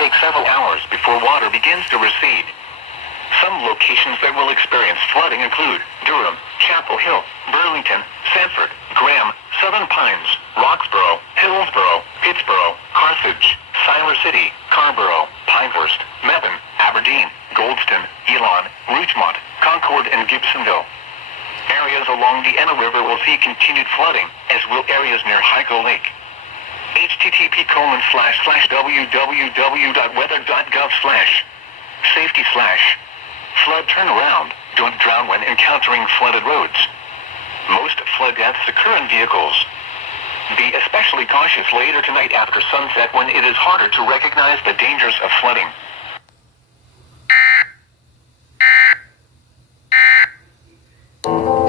take several hours before water begins to recede. Some locations that will experience flooding include Durham, Chapel Hill, Burlington, Sanford, Graham, Southern Pines, Roxborough, Hillsborough, Pittsboro, Carthage, Siler City, Carrboro, Pinehurst, Mebane, Aberdeen, Goldston, Elon, Rougemont, Concord, and Gibsonville. Areas along the Enna River will see continued flooding, as will areas near Hyco Lake. http://www.weather.gov/safety/flood turnaround. Don't drown when encountering flooded roads. Most flood deaths occur in vehicles. Be especially cautious later tonight after sunset when it is harder to recognize the dangers of flooding.